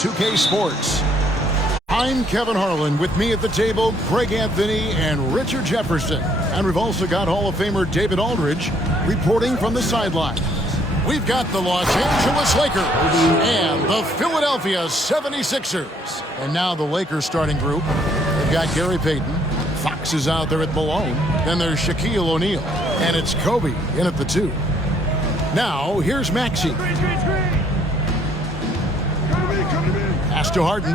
NBA2k Sports. I'm Kevin Harlan. With me at the table, Greg Anthony and Richard Jefferson. And we've also got Hall of Famer David Aldridge reporting from the sideline. We've got the Los Angeles Lakers and the Philadelphia 76ers. And now the Lakers starting group. They've got Gary Payton. Fox is out there at Malone. Then there's Shaquille O'Neal. And it's Kobe in at the 2. Now, here's Maxey. Pass to Harden.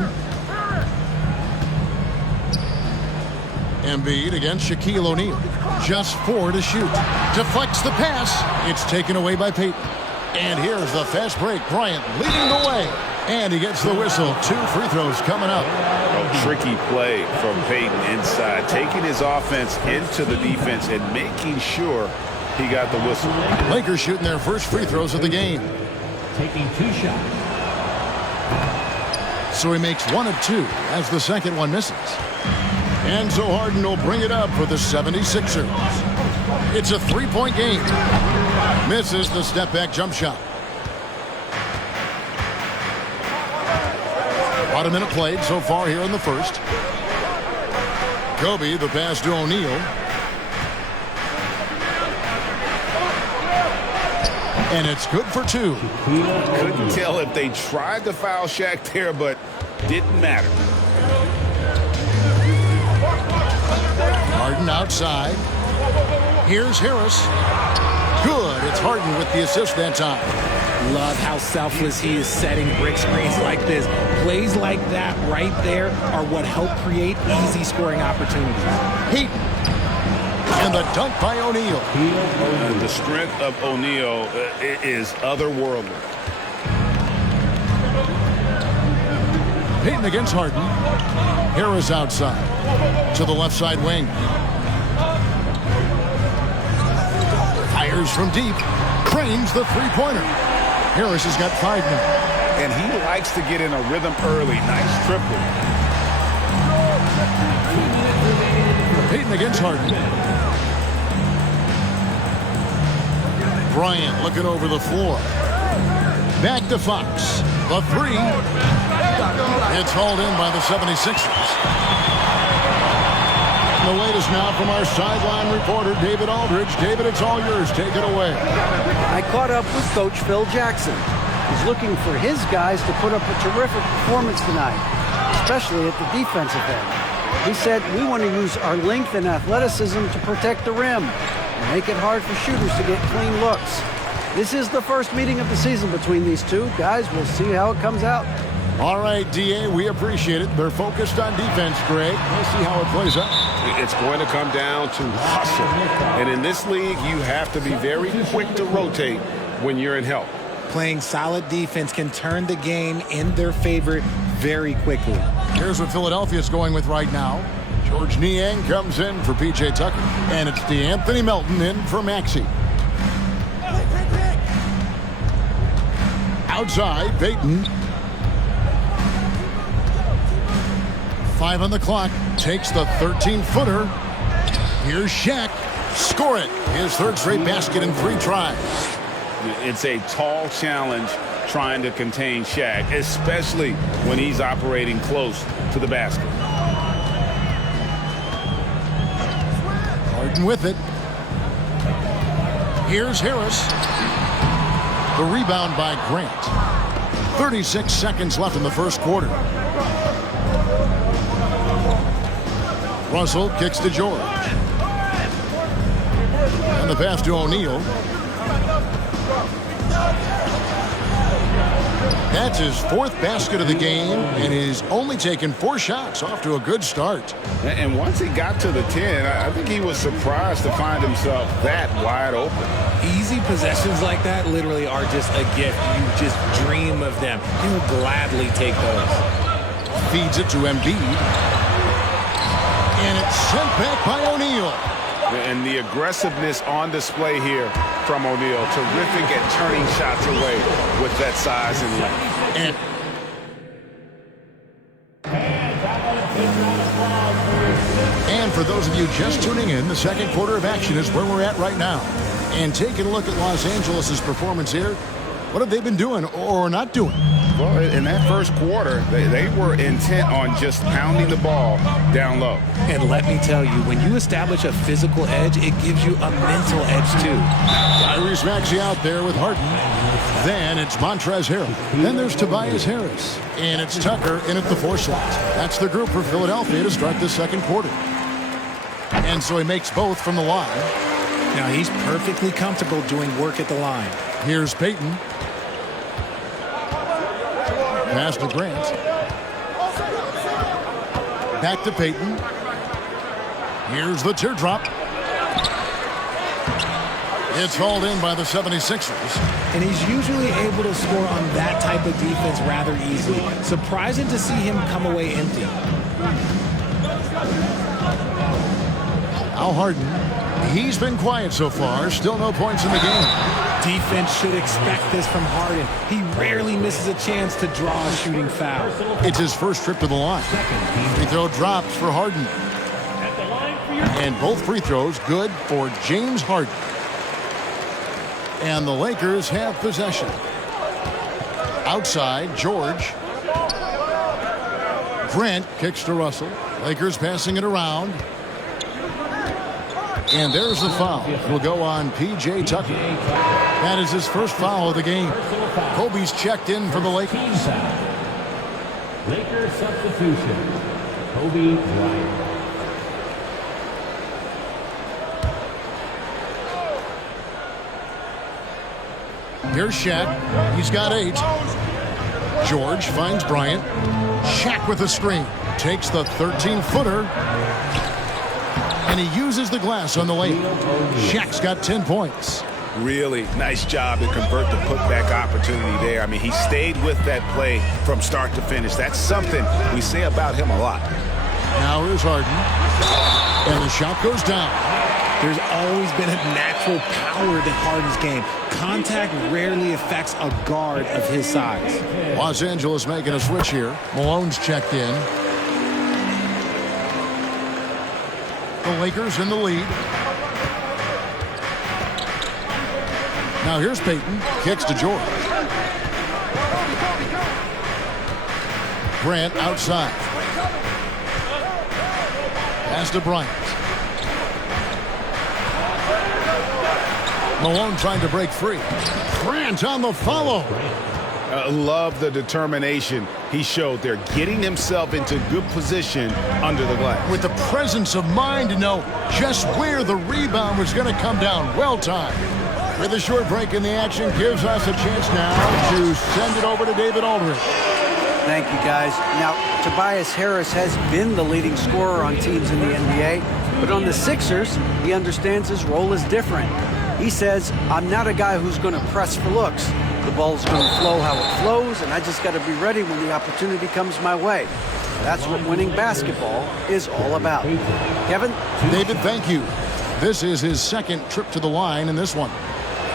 Embiid against Shaquille O'Neal. Just 4 to shoot. Deflects the pass. It's taken away by Payton. And here's the fast break. Bryant leading the way. And he gets the whistle. 2 free throws coming up. A tricky play from Payton inside. Taking his offense into the defense and making sure he got the whistle. Lakers shooting their first free throws of the game. Taking 2 shots. So he makes 1 of 2 as the second one misses. And so Harden will bring it up for the 76ers. It's a 3-point game. Misses the step-back jump shot. About a minute played so far here in the first. Kobe, the pass to O'Neal. And it's good for 2. Couldn't tell if they tried to foul Shaq there, but didn't matter. Harden outside. Here's Harris. Good. It's Harden with the assist that time. Love how selfless he is setting brick screens like this. Plays like that right there are what help create easy scoring opportunities. Payton. And the dunk by O'Neal. The strength of O'Neal is otherworldly. Payton against Harden. Harris outside. To the left side wing. Fires from deep. Cranes the three-pointer. Harris has got 5 now. And he likes to get in a rhythm early. Nice triple. Payton against Harden. Bryant looking over the floor. Back to Fox. The 3. It's hauled in by the 76ers. The latest now from our sideline reporter, David Aldridge. David, it's all yours. Take it away. I caught up with Coach Phil Jackson. He's looking for his guys to put up a terrific performance tonight, especially at the defensive end. He said, we want to use our length and athleticism to protect the rim and make it hard for shooters to get clean looks. This is the first meeting of the season between these two. Guys, we'll see how it comes out. All right, D.A., we appreciate it. They're focused on defense, Greg. We'll see how it plays out. It's going to come down to hustle. And in this league, you have to be very quick to rotate when you're in help. Playing solid defense can turn the game in their favor very quickly. Here's what Philadelphia's going with right now. George Niang comes in for P.J. Tucker. And it's DeAnthony Melton in for Maxey. Outside, Payton. 5 on the clock. Takes the 13-footer. Here's Shaq. Score it. His third straight basket in 3 tries. It's a tall challenge trying to contain Shaq, especially when he's operating close to the basket. Harden with it. Here's Harris. The rebound by Grant. 36 seconds left in the first quarter. Russell kicks to George. And the pass to O'Neal. That's his 4th basket of the game, and he's only taken 4 shots. Off to a good start. And once he got to the 10, I think he was surprised to find himself that wide open. Easy possessions like that literally are just a gift. You just dream of them. You'll gladly take those. Feeds it to Embiid. And it's sent back by O'Neal. And the aggressiveness on display here from O'Neal. Terrific at turning shots away with that size and length. And for those of you just tuning in, the second quarter of action is where we're at right now. And taking a look at Los Angeles' performance here, what have they been doing or not doing? Well, Well, in that first quarter, they were intent on just pounding the ball down low. And let me tell you, when you establish a physical edge, it gives you a mental edge too. Tyrese Maxey out there with Harden. Then it's Montrezl Harrell. Then there's Tobias Harris. And it's Tucker in at the 4 slot. That's the group for Philadelphia to start the second quarter. And so he makes both from the line. Now he's perfectly comfortable doing work at the line. Here's Peyton. Pass to Grant. Back to Peyton. Here's the teardrop. It's hauled in by the 76ers. And he's usually able to score on that type of defense rather easily. Surprising to see him come away empty. Al Harden. He's been quiet so far. Still no points in the game. Defense should expect this from Harden. He rarely misses a chance to draw a shooting foul. It's his first trip to the line. Free throw drops for Harden. And both free throws good for James Harden. And the Lakers have possession. Outside, George. Grant kicks to Russell. Lakers passing it around. And there's the foul. Will go on P.J. Tucker. That is his first foul of the game. Kobe's checked in for the Lakers. Lakers substitution. Kobe Bryant. Here's Shaq. He's got 8. George finds Bryant. Shaq with a screen. Takes the 13-footer. And he uses the glass on the lane. Shaq's got 10 points. Really nice job to convert the putback opportunity there. I mean, he stayed with that play from start to finish. That's something we say about him a lot. Now here's Harden. And the shot goes down. There's always been a natural power to Harden's game. Contact rarely affects a guard of his size. Los Angeles making a switch here. Malone's checked in. The Lakers in the lead. Now here's Peyton. Kicks to George. Grant outside. Pass to Bryant. Malone trying to break free. Grant on the follow. Love the determination he showed there, getting himself into good position under the glass. With the presence of mind to know just where the rebound was going to come down. Well timed. With a short break in the action, gives us a chance now to send it over to David Aldridge. Thank you, guys. Now, Tobias Harris has been the leading scorer on teams in the NBA, but on the Sixers, he understands his role is different. He says, I'm not a guy who's going to press for looks. The ball's going to flow how it flows, and I just got to be ready when the opportunity comes my way. That's what winning basketball is all about. Kevin? David, thank you. This is his second trip to the line in this one.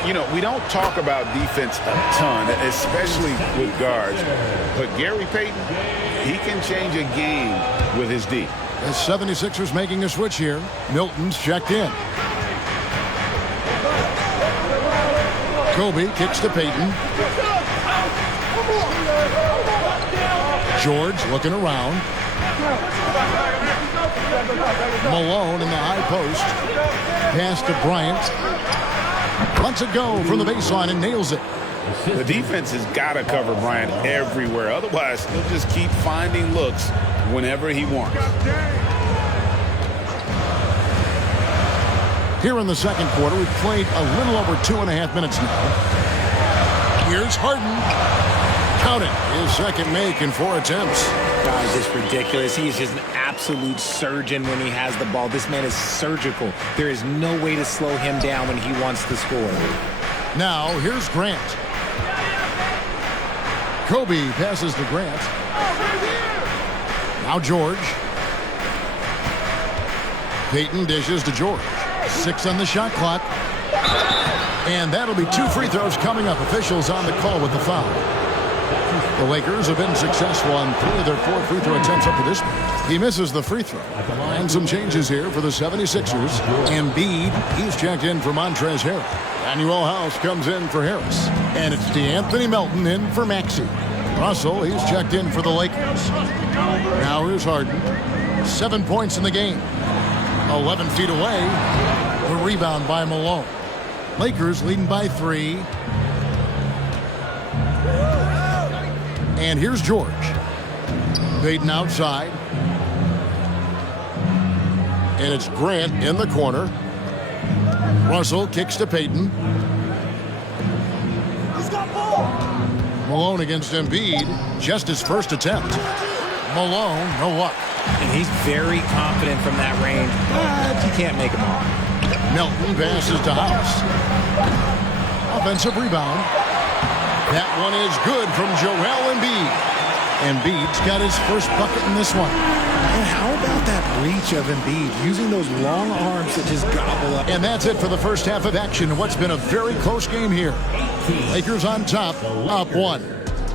You know, we don't talk about defense a ton, especially with guards. But Gary Payton, he can change a game with his D. The 76ers making a switch here. Milton's checked in. Kobe kicks to Peyton. George looking around. Malone in the high post. Pass to Bryant. Lets it go from the baseline and nails it. The defense has got to cover Bryant everywhere. Otherwise, he'll just keep finding looks whenever he wants. Here in the second quarter, we've played a little over 2.5 minutes now. Here's Harden. Count it. His second make in 4 attempts. Guys, it's ridiculous. He is just an absolute surgeon when he has the ball. This man is surgical. There is no way to slow him down when he wants to score. Now, here's Grant. Kobe passes to Grant. Now George. Peyton dishes to George. 6 on the shot clock. And that'll be 2 free throws coming up. Officials on the call with the foul. The Lakers have been successful on 3 of their 4 free throw attempts up to this point. He misses the free throw. And some changes here for the 76ers. Embiid, he's checked in for Montrezl Harrell. Daniel House comes in for Harris. And it's DeAnthony Melton in for Maxey. Russell, he's checked in for the Lakers. Now here's Harden. 7 points in the game. 11 feet away. The rebound by Malone. Lakers leading by 3. And here's George. Payton outside. And it's Grant in the corner. Russell kicks to Payton. Malone against Embiid. Just his first attempt. Malone, no luck. And he's very confident from that range, but he can't make them all. Melton passes to House. Offensive rebound. That one is good from Joel Embiid. Embiid's got his first bucket in this one. And how about that reach of Embiid, using those long arms to just gobble up. And that's it for the first half of action. What's been a very close game here. Lakers on top, up 1.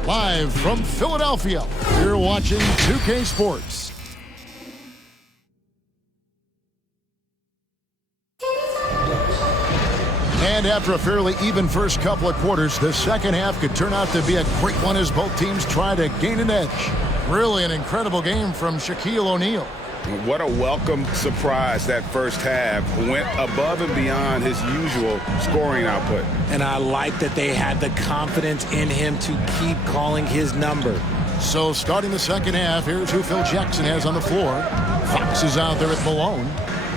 Live from Philadelphia, you're watching 2K Sports. And after a fairly even first couple of quarters, the second half could turn out to be a great one as both teams try to gain an edge. Really an incredible game from Shaquille O'Neal. What a welcome surprise that first half. Went above and beyond his usual scoring output. And I like that they had the confidence in him to keep calling his number. So starting the second half, here's who Phil Jackson has on the floor. Fox is out there at Malone.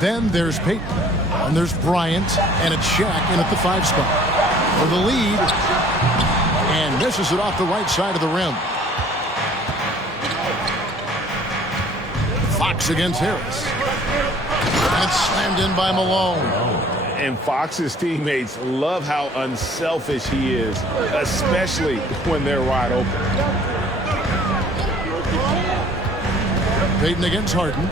Then there's Payton. And there's Bryant. And it's Shaq in at the 5 spot. For the lead. And misses it off the right side of the rim. Fox against Harris. And it's slammed in by Malone. And Fox's teammates love how unselfish he is, especially when they're wide open. Payton against Harden.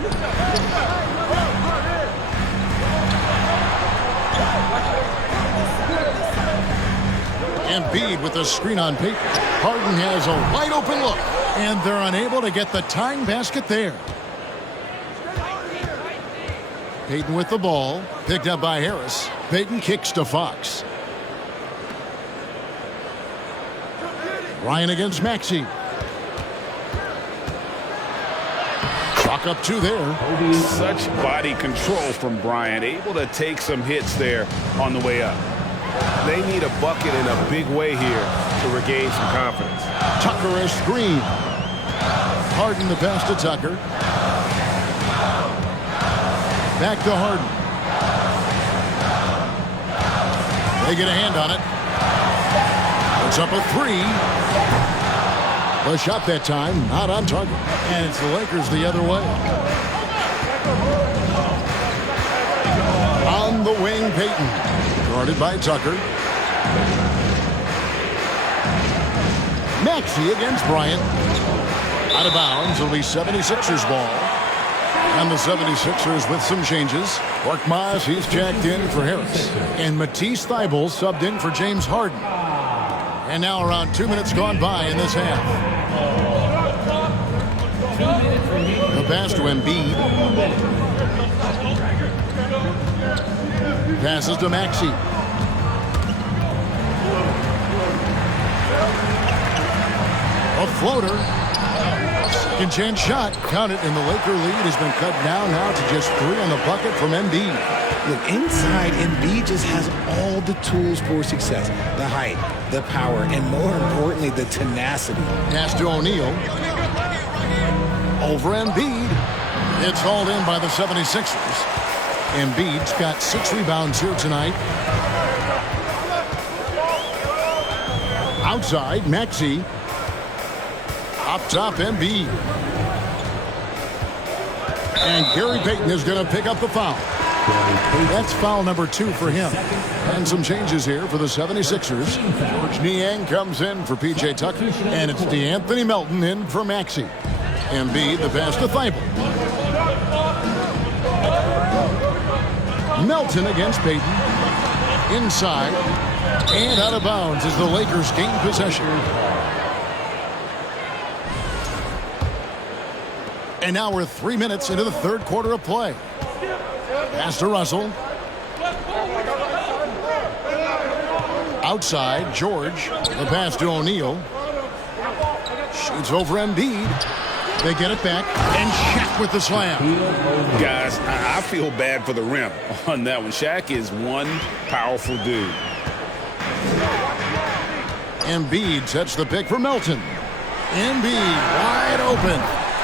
Embiid with a screen on Payton. Harden has a wide open look. And they're unable to get the tying basket there. Payton with the ball, picked up by Harris. Payton kicks to Fox. Ryan against Maxey. Chalk up 2 there. Such body control from Bryant, able to take some hits there on the way up. They need a bucket in a big way here to regain some confidence. Tucker a screen. Harden the pass to Tucker. Back to Harden. They get a hand on it. It's up a 3. The shot that time, not on target. And it's the Lakers the other way. On the wing, Payton. Guarded by Tucker. Maxey against Bryant. Out of bounds. It'll be 76ers ball. And the 76ers with some changes. Korkmaz, he's checked in for Harris. And Matisse Thybulle subbed in for James Harden. And now around 2 minutes gone by in this half. The pass to Embiid. Passes to Maxey. A floater. Second chance shot. Count it, and the Laker lead has been cut down now to just 3 on the bucket from Embiid. Look, inside, Embiid just has all the tools for success. The height, the power, and more importantly, the tenacity. Pass to O'Neal. Over Embiid. It's hauled in by the 76ers. Embiid's got 6 rebounds here tonight. Outside, Maxey. Up top, Embiid. And Gary Payton is going to pick up the foul. That's foul number 2 for him. And some changes here for the 76ers. George Niang comes in for P.J. Tucker. And it's DeAnthony Melton in for Maxey. Embiid, the pass to Thybulle. Melton against Payton. Inside. And out of bounds as the Lakers gain possession. And now we're 3 minutes into the third quarter of play. Pass to Russell. Outside, George. The pass to O'Neal. Shoots over Embiid. They get it back, and Shaq with the slam. Guys, I feel bad for the rim on that one. Shaq is one powerful dude. Embiid sets the pick for Melton. Embiid wide open,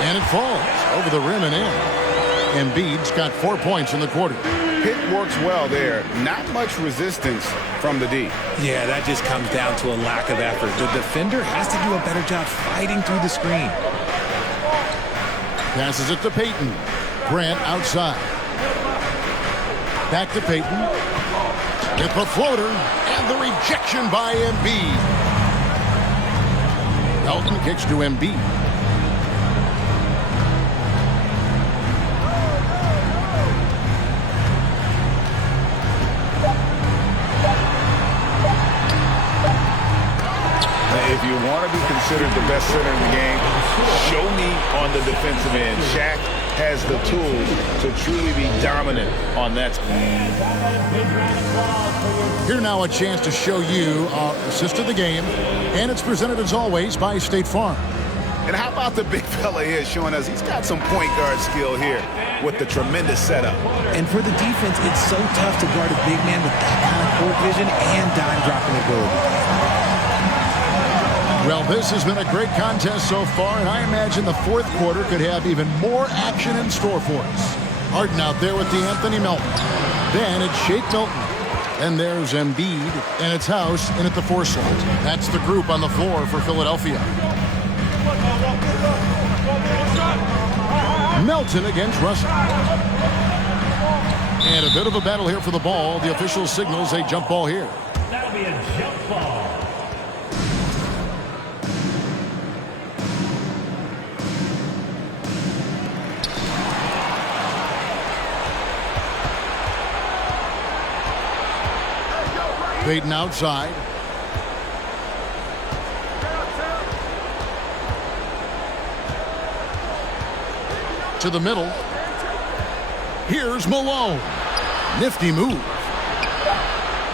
and it falls over the rim and in. Embiid's got 4 points in the quarter. Pick works well there. Not much resistance from the D. Yeah, that just comes down to a lack of effort. The defender has to do a better job fighting through the screen. Passes it to Payton. Grant outside. Back to Payton. With the floater and the rejection by Embiid. Melton kicks to Embiid. If you want to be considered the best center in the game, show me on the defensive end. Shaq has the tools to truly be dominant on that. Here now a chance to show you assist of the game, and it's presented as always by State Farm. And how about the big fella here showing us he's got some point guard skill here with the tremendous setup. And for the defense, it's so tough to guard a big man with that kind of court vision and dime dropping ability. Well, this has been a great contest so far, and I imagine the fourth quarter could have even more action in store for us. Harden out there with Anthony Melton. Then it's Shake Milton. And there's Embiid, and it's House in at the 4 slot. That's the group on the floor for Philadelphia. Melton against Russell. And a bit of a battle here for the ball. The official signals a jump ball here. That'll be a jump ball. Payton outside. To the middle. Here's Malone. Nifty move.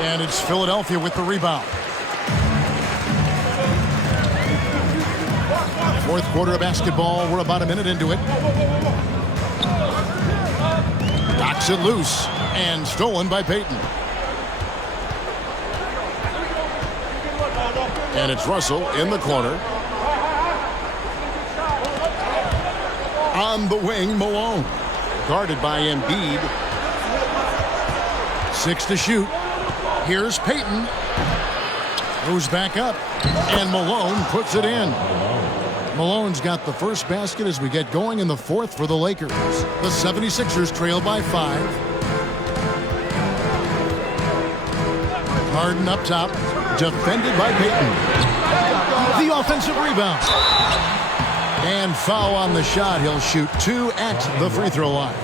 And it's Philadelphia with the rebound. Fourth quarter of basketball. We're about a minute into it. Knocks it loose. And stolen by Payton. And it's Russell in the corner. On the wing, Malone. Guarded by Embiid. 6 to shoot. Here's Payton. Moves back up. And Malone puts it in. Malone's got the first basket as we get going in the fourth for the Lakers. The 76ers trail by 5. Harden up top. Defended by Payton. The offensive rebound. And foul on the shot. He'll shoot 2 at the free throw line.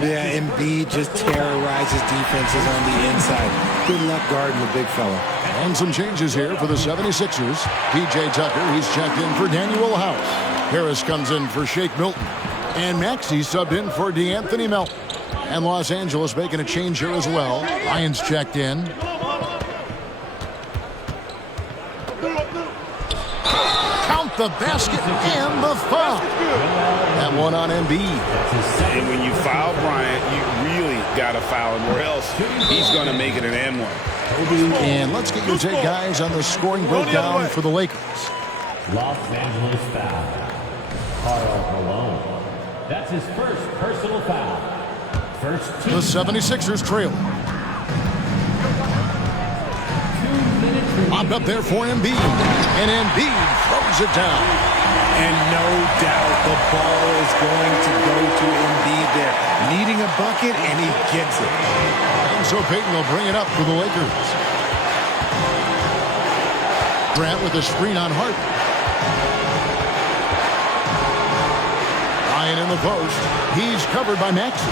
Yeah, Embiid just terrorizes defenses on the inside. Good luck guarding the big fella. And some changes here for the 76ers. P.J. Tucker, he's checked in for Daniel House. Harris comes in for Shake Milton. And Maxey subbed in for DeAnthony Melton. And Los Angeles making a change here as well. Lyons checked in. The basket and the foul. That one on Embiid. And when you foul Bryant, you really got to foul him, or else he's going to make it an and-one. And let's get your take, guys, on the scoring breakdown for the Lakers. Los Angeles foul. Karl Malone. That's his first personal foul. First team. The 76ers trail. Popped up there for Embiid. And Embiid throws it down. And no doubt the ball is going to go to Embiid there. Needing a bucket, and he gets it. And so Payton will bring it up for the Lakers. Grant with a screen on Harden. Ryan in the post. He's covered by Maxey.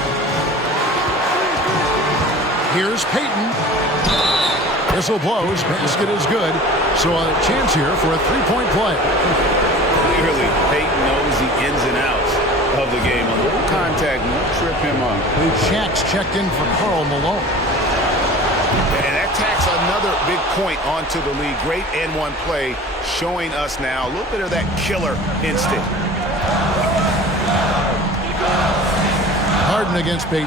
Here's Payton. Whistle blows. Basket is good. So a chance here for a three-point play. Clearly, Payton knows the ins and outs of the game. A little contact won't trip him up. Shaq's checked in for Karl Malone. And that tacks another big point onto the lead. Great and one play, showing us now a little bit of that killer instinct. Harden against Payton.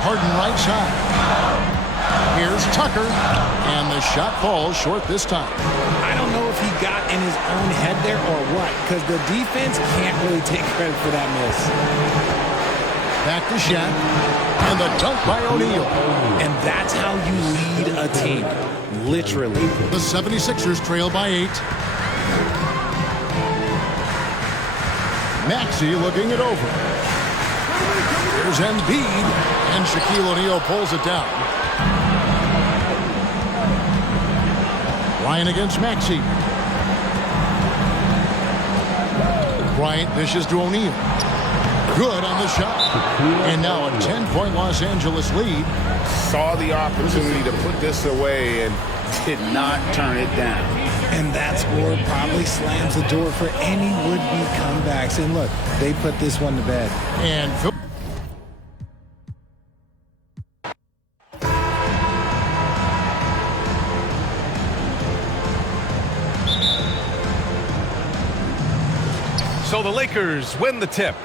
Harden right side. Here's Tucker, and the shot falls short this time. I don't know if he got in his own head there or what, because the defense can't really take credit for that miss. Back to Shaq, and the dunk by O'Neal. And that's how you lead a team, literally. The 76ers trail by 8. Maxey looking it over. Here's Embiid, and Shaquille O'Neal pulls it down. Bryant against Maxey. Bryant dishes to O'Neal. Good on the shot. And now a 10-point Los Angeles lead. Saw the opportunity to put this away and did not turn it down. And that score probably slams the door for any would-be comebacks. And look, they put this one to bed. And So the Lakers win the tip.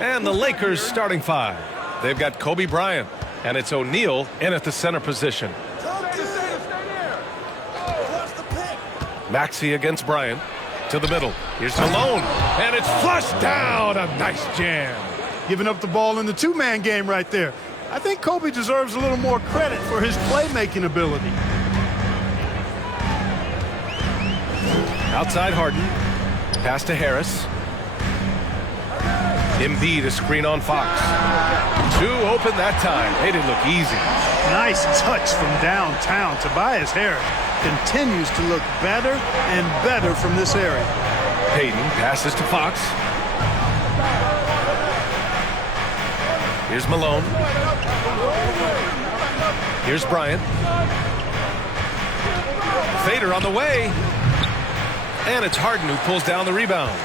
And the Lakers starting 5. They've got Kobe Bryant, and it's O'Neal in at the center position. Maxey against Bryant to the middle. Here's Malone, and it's flushed down. A nice jam. Giving up the ball in the two-man game right there. I think Kobe deserves a little more credit for his playmaking ability. Outside Harden. Pass to Harris. Embiid a screen on Fox. 2 open that time. They didn't look easy. Nice touch from downtown. Tobias Harris continues to look better and better from this area. Payton passes to Fox. Here's Malone. Here's Bryant. Fader on the way. And it's Harden who pulls down the rebound.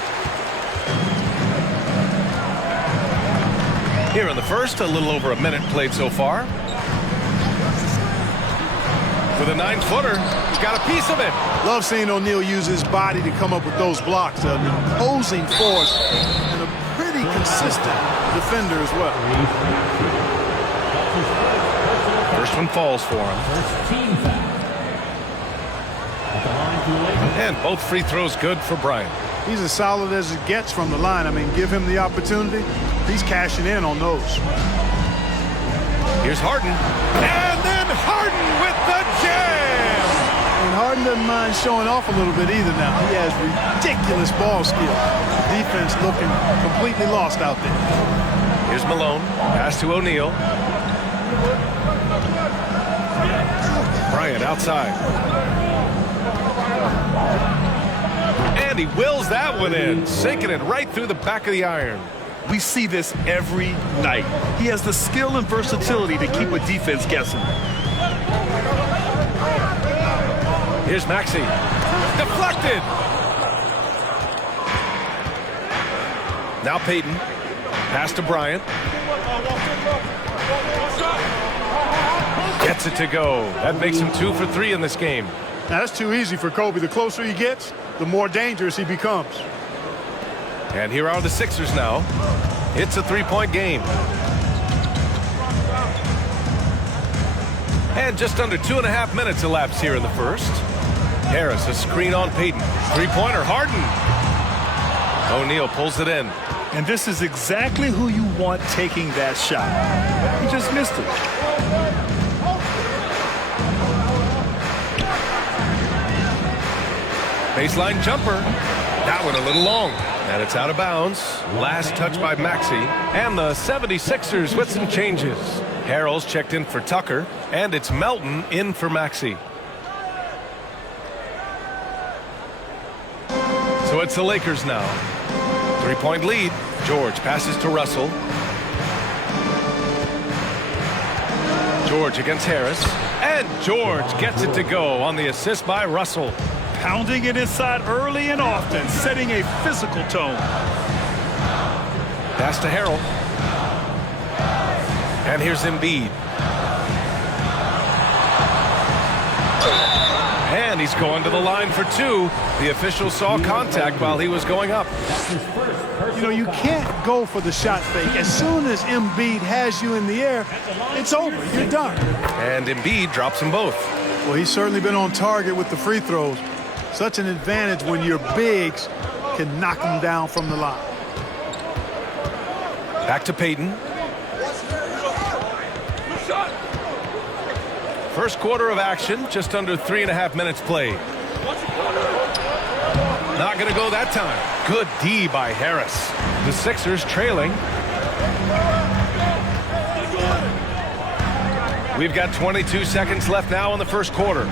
Here in the first, a little over a minute played so far. With a 9-footer, he's got a piece of it. Love seeing O'Neal use his body to come up with those blocks. An imposing force and a pretty consistent defender as well. First one falls for him. And both free throws good for Bryant. He's as solid as it gets from the line. I mean, give him the opportunity. He's cashing in on those. Here's Harden. And then Harden with the jam! And Harden doesn't mind showing off a little bit either now. He has ridiculous ball skill. The defense looking completely lost out there. Here's Malone. Pass to O'Neal. Bryant outside. And he wills that one in, sinking it right through the back of the iron. We see this every night. He has the skill and versatility to keep a defense guessing. Here's Maxey. Deflected. Now Payton. Pass to Bryant. Gets it to go. That makes him 2 for 3 in this game. Now, that's too easy for Kobe. The closer he gets, the more dangerous he becomes. And here are the Sixers now. It's a 3-point game. And just under 2.5 minutes elapsed here in the first. Harris, a screen on Payton. 3-pointer, Harden. O'Neal pulls it in. And this is exactly who you want taking that shot. He just missed it. Baseline jumper. That one a little long. And it's out of bounds. Last touch by Maxey. And the 76ers with some changes. Harrell's checked in for Tucker. And it's Melton in for Maxey. So it's the Lakers now. 3-point lead. George passes to Russell. George against Harris. And George gets it to go on the assist by Russell. Pounding it inside early and often, setting a physical tone. Pass to Harrell. And here's Embiid. And he's going to the line for two. The official saw contact while he was going up. You know, you can't go for the shot fake. As soon as Embiid has you in the air, it's over. You're done. And Embiid drops them both. Well, he's certainly been on target with the free throws. Such an advantage when your bigs can knock them down from the line. Back to Payton. First quarter of action, just under 3.5 minutes played. Not going to go that time. Good D by Harris. The Sixers trailing. We've got 22 seconds left now in the first quarter.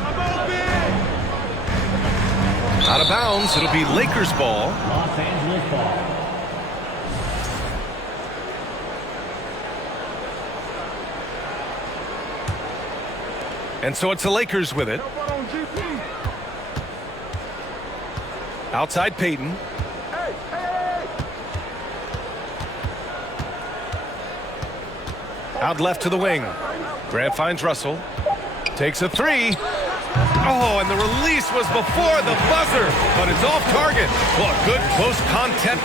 Out of bounds, it'll be Lakers ball. Los Angeles ball. And so it's the Lakers with it. Outside Payton. Out left to the wing. Grant finds Russell. Takes a three. Oh, and the release was before the buzzer, but it's off target. Well, a good close contact.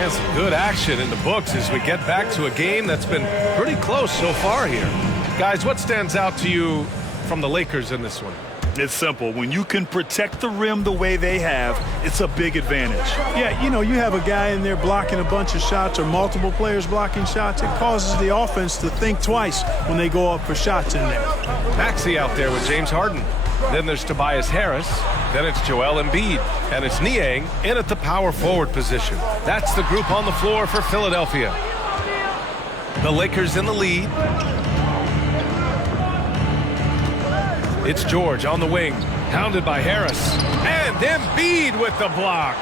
And some good action in the books as we get back to a game that's been pretty close so far here. Guys, what stands out to you from the Lakers in this one? It's simple. When you can protect the rim the way they have, it's a big advantage. Yeah, you know, you have a guy in there blocking a bunch of shots or multiple players blocking shots. It causes the offense to think twice when they go up for shots in there. Maxey out there with James Harden. Then there's Tobias Harris. Then it's Joel Embiid. And it's Niang in at the power forward position. That's the group on the floor for Philadelphia. The Lakers in the lead. It's George on the wing, hounded by Harris. And Embiid with the block.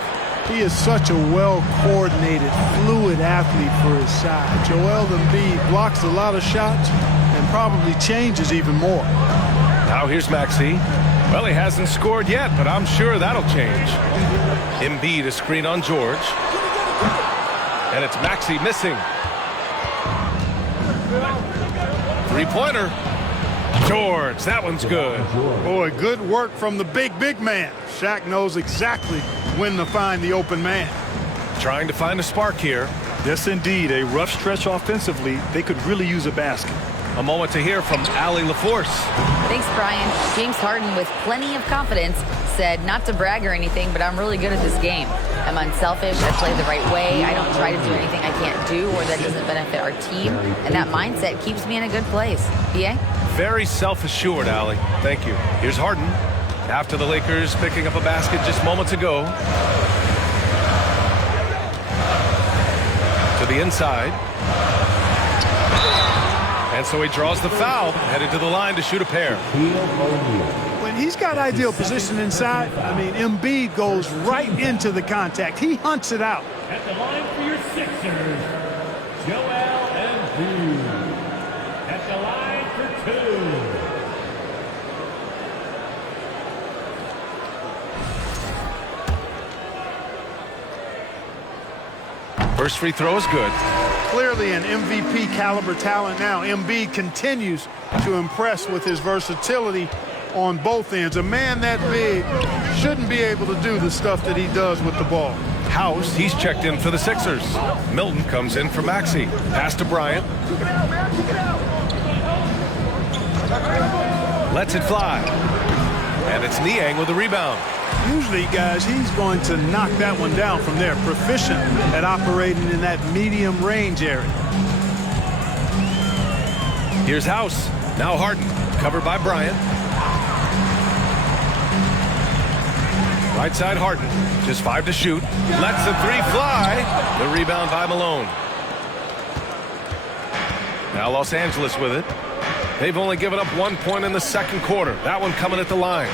He is such a well-coordinated, fluid athlete for his size. Joel Embiid blocks a lot of shots and probably changes even more. Now here's Maxey. Well, he hasn't scored yet, but I'm sure that'll change. Embiid a screen on George. And it's Maxey missing. Three-pointer. George, that one's good. Boy, good work from the big man. Shaq knows exactly when to find the open man. Trying to find a spark here. Yes, indeed. A rough stretch offensively. They could really use a basket. A moment to hear from Allie LaForce. Thanks, Brian. James Harden, with plenty of confidence, said not to brag or anything, but I'm really good at this game. I'm unselfish. I play the right way. I don't try to do anything I can't do or that doesn't benefit our team. And that mindset keeps me in a good place. BA? Very self-assured, Allie. Thank you. Here's Harden. After the Lakers picking up a basket just moments ago. To the inside. And so he draws the foul, headed to the line to shoot a pair. When he's got ideal position inside, I mean, Embiid goes right into the contact. He hunts it out. At the line for your Sixers, Joel Embiid. At the line for two. First free throw is good. Clearly an MVP caliber talent now. Embiid continues to impress with his versatility on both ends. A man that big shouldn't be able to do the stuff that he does with the ball. House, he's checked in for the Sixers. Milton comes in for Maxey. Pass to Bryant. Lets it fly. And it's Niang with the rebound. Usually, guys, he's going to knock that one down from there. Proficient at operating in that medium range area. Here's House. Now Harden. Covered by Bryant. Right side Harden. Just 5 to shoot. Lets the three fly. The rebound by Malone. Now Los Angeles with it. They've only given up 1 point in the second quarter. That one coming at the line.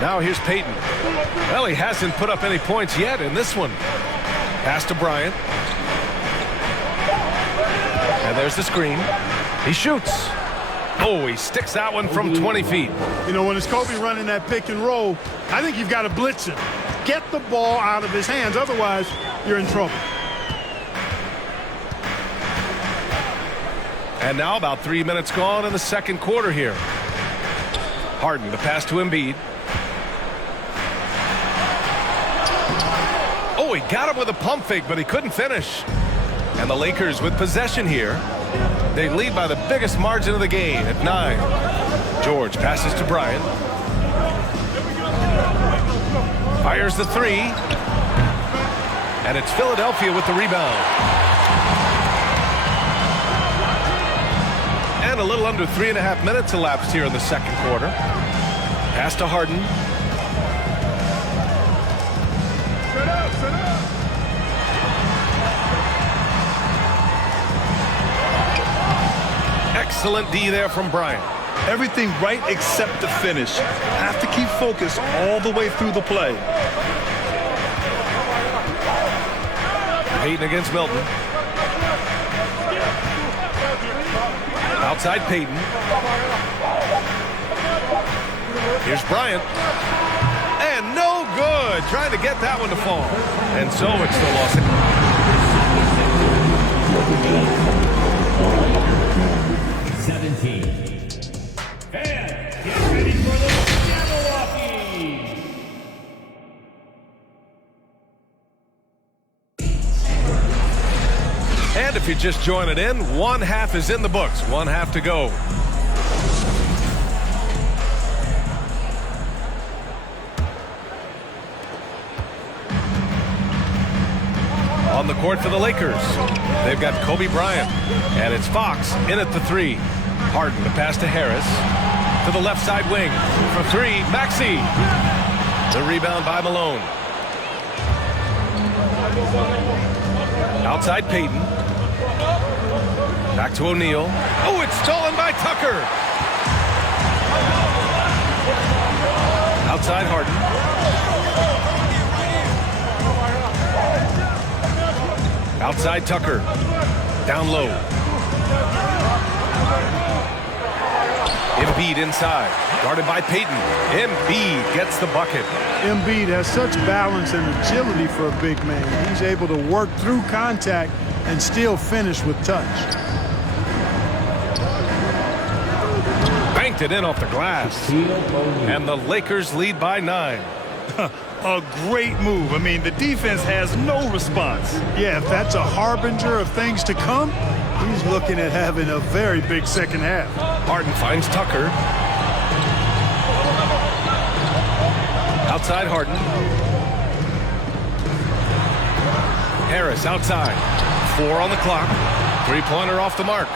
Now here's Payton. Well, he hasn't put up any points yet in this one. Pass to Bryant. And there's the screen. He shoots. Oh, he sticks that one from 20 feet. You know, when it's Kobe running that pick and roll, I think you've got to blitz him. Get the ball out of his hands. Otherwise, you're in trouble. And now about 3 minutes gone in the second quarter here. Harden, the pass to Embiid. Oh, he got him with a pump fake, but he couldn't finish. And the Lakers with possession here. They lead by the biggest margin of the game at 9. George passes to Bryant. Fires the three. And it's Philadelphia with the rebound. And a little under 3.5 minutes elapsed here in the second quarter. Pass to Harden. Excellent D there from Bryant. Everything right except the finish. Have to keep focused all the way through the play. Payton against Milton. Outside Payton. Here's Bryant. And no good. Trying to get that one to fall. And so it's the loss. 17. And get ready for the Jabberwocky. And if you're just joining in, one half is in the books. One half to go. On the court for the Lakers, they've got Kobe Bryant, and it's Fox in at the three. Harden, the pass to Harris. To the left side wing. For three, Maxey. The rebound by Malone. Outside Payton. Back to O'Neal. Oh, it's stolen by Tucker. Outside Harden. Outside Tucker. Down low. Embiid inside. Guarded by Payton. Embiid gets the bucket. Embiid has such balance and agility for a big man. He's able to work through contact and still finish with touch. Banked it in off the glass. And the Lakers lead by 9. A great move. I mean, the defense has no response. Yeah, if that's a harbinger of things to come, he's looking at having a very big second half. Harden finds Tucker. Outside Harden. Harris outside. 4 on the clock. Three-pointer off the mark.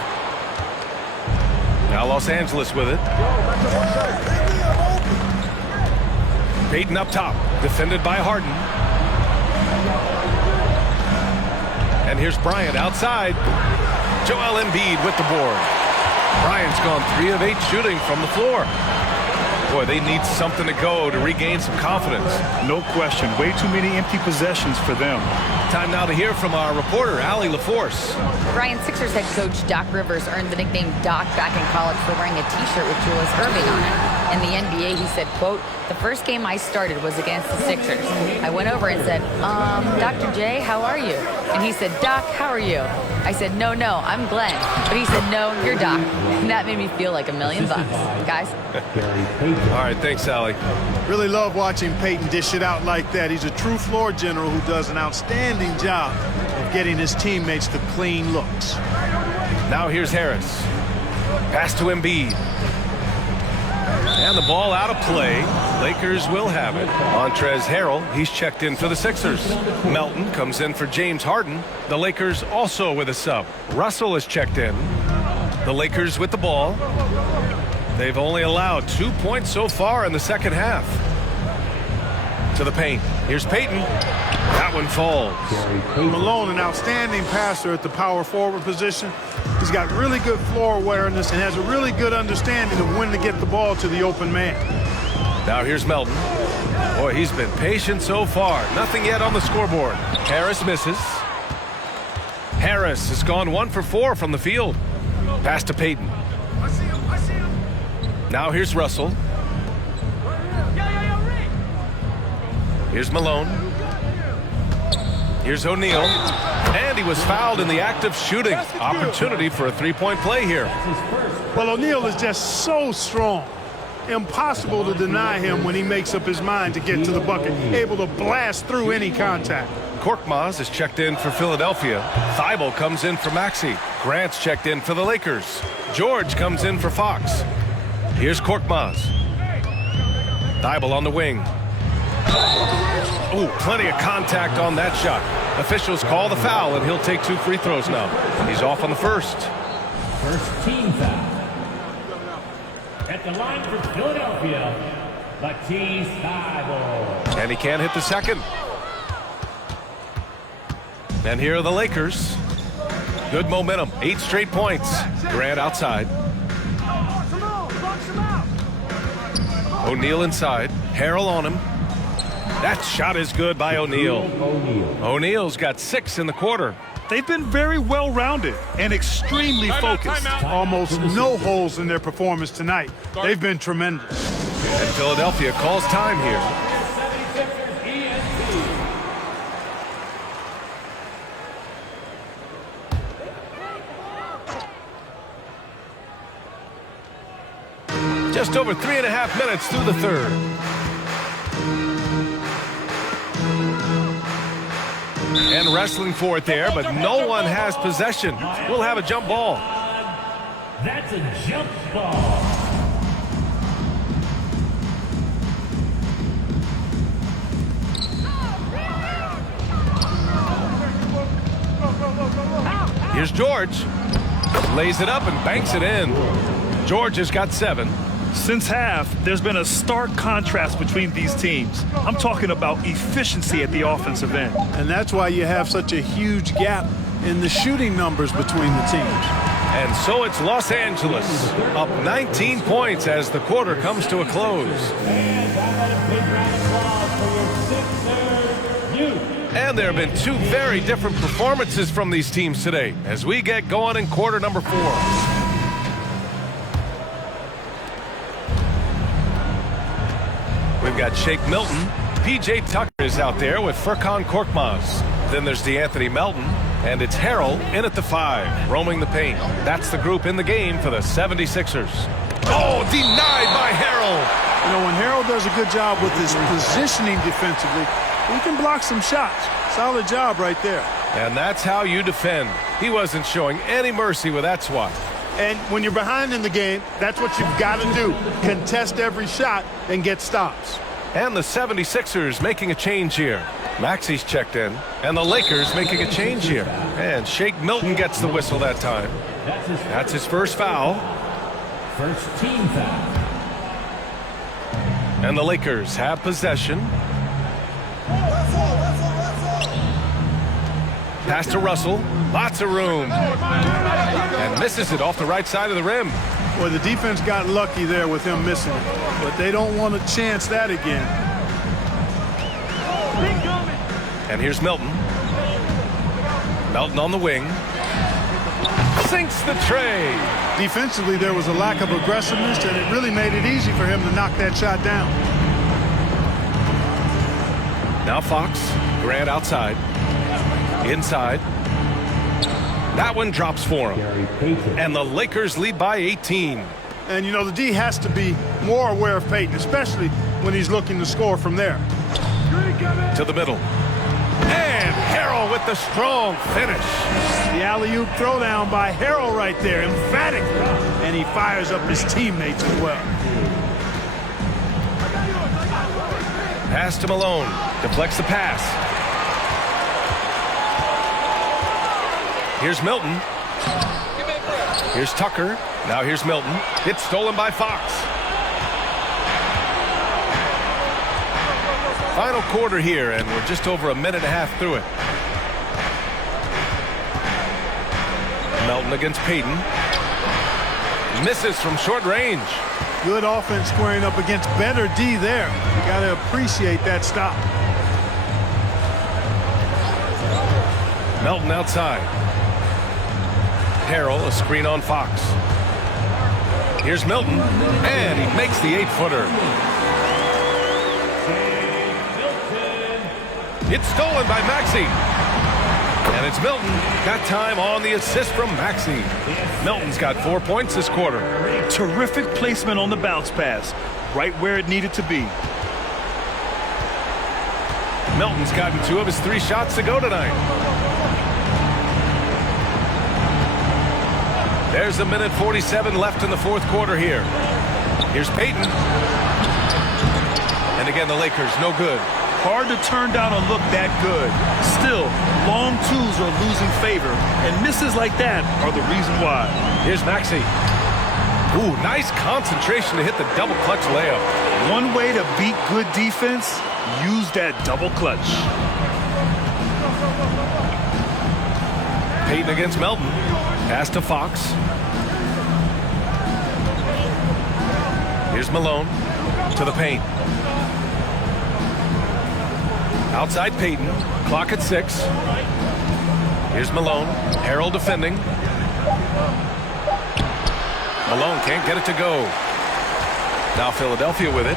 Now Los Angeles with it. Payton up top. Defended by Harden. And here's Bryant outside. Joel Embiid with the board. Bryant's gone 3 of 8 shooting from the floor. Boy, they need something to go to regain some confidence. No question. Way too many empty possessions for them. Time now to hear from our reporter, Allie LaForce. Ryan, Sixers head coach Doc Rivers earned the nickname Doc back in college for wearing a T-shirt with Julius Erving on it. In the NBA, he said, quote, "The first game I started was against the Sixers. I went over and said, Dr. J, how are you?" And he said, "Doc, how are you?" I said, no, I'm Glenn." But he said, "No, you're Doc." And that made me feel like $1 million. Guys? All right, thanks, Allie. Really love watching Payton dish it out like that. He's a true floor general who does an outstanding job of getting his teammates the clean looks. Now here's Harris. Pass to Embiid. And the ball out of play. Lakers will have it. Montrezl Harrell, he's checked in for the Sixers. Melton comes in for James Harden. The Lakers also with a sub. Russell is checked in. The Lakers with the ball. They've only allowed 2 points so far in the second half. To the paint. Here's Payton. That one falls. Malone, an outstanding passer at the power forward position. He's got really good floor awareness and has a really good understanding of when to get the ball to the open man. Now here's Melton. Boy, he's been patient so far. Nothing yet on the scoreboard. Harris misses. Harris has gone 1 for 4 from the field. Pass to Payton. Now here's Russell. Here's Malone. Here's O'Neal. And he was fouled in the act of shooting. Opportunity for a three-point play here. Well, O'Neal is just so strong. Impossible to deny him when he makes up his mind to get to the bucket. Able to blast through any contact. Korkmaz is checked in for Philadelphia. Thibault comes in for Maxey. Grant's checked in for the Lakers. George comes in for Fox. Here's Korkmaz. Thibault on the wing. Oh, plenty of contact on that shot. Officials call the foul, and he'll take 2 free throws now. He's off on the first. First team foul. At the line for Philadelphia, Matisse Thibault. And he can't hit the second. And here are the Lakers. Good momentum. 8 straight points. Grant outside. O'Neal inside. Harrell on him. That shot is good by O'Neal. O'Neal's got 6 in the quarter. They've been very well-rounded and extremely focused. Almost no holes in their performance tonight. They've been tremendous. And Philadelphia calls time here. Just over 3.5 minutes through the third. And wrestling for it there, but no one has possession. We'll have a jump ball. That's a jump ball. Here's George. Lays it up and banks it in. George has got 7. Since half, there's been a stark contrast between these teams. I'm talking about efficiency at the offensive end. And that's why you have such a huge gap in the shooting numbers between the teams. And so it's Los Angeles up 19 points as the quarter comes to a close. And there have been 2 very different performances from these teams today as we get going in quarter number 4. We've got Shake Milton. P.J. Tucker is out there with Furkan Korkmaz. Then there's DeAnthony Melton. And it's Harrell in at the 5, roaming the paint. That's the group in the game for the 76ers. Oh, denied by Harrell. You know, when Harrell does a good job with his positioning defensively, he can block some shots. Solid job right there. And that's how you defend. He wasn't showing any mercy with that swat. And when you're behind in the game, that's what you've got to do. Contest every shot and get stops. And the 76ers making a change here. Maxey's checked in, and the Lakers making a change here. And Shake Milton gets the whistle that time. That's his first foul. First team foul. And the Lakers have possession. Pass to Russell. Lots of room. And misses it off the right side of the rim. Well, the defense got lucky there with him missing it. But they don't want to chance that again. And here's Milton. Melton on the wing. Sinks the tray. Defensively, there was a lack of aggressiveness, and it really made it easy for him to knock that shot down. Now Fox. Grant outside. Inside. That one drops for him. And the Lakers lead by 18. And, you know, the D has to be more aware of Payton, especially when he's looking to score from there. To the middle. And Harrell with the strong finish. The alley-oop throwdown by Harrell right there, emphatic. And he fires up his teammates as well. Pass to Malone. Deflects the pass. Here's Milton. Here's Tucker. Now here's Milton. It's stolen by Fox. Final quarter here, and we're just over a minute and a half through it. Melton against Payton. Misses from short range. Good offense squaring up against better D there. You got to appreciate that stop. Melton outside. Harrell, a screen on Fox. Here's Milton, and he makes the 8-footer. It's stolen by Maxey. And it's Milton. Got time on the assist from Maxey. Milton's got 4 points this quarter. Terrific placement on the bounce pass. Right where it needed to be. Milton's gotten 2 of his 3 shots to go tonight. There's a minute 47 left in the 4th quarter here. Here's Payton. And again, the Lakers, no good. Hard to turn down a look that good. Still, long twos are losing favor, and misses like that are the reason why. Here's Maxey. Ooh, nice concentration to hit the double clutch layup. One way to beat good defense, use that double clutch. Payton against Melton. Pass to Fox. Here's Malone to the paint. Outside Payton. Clock at 6. Here's Malone. Harrell defending. Malone can't get it to go. Now Philadelphia with it.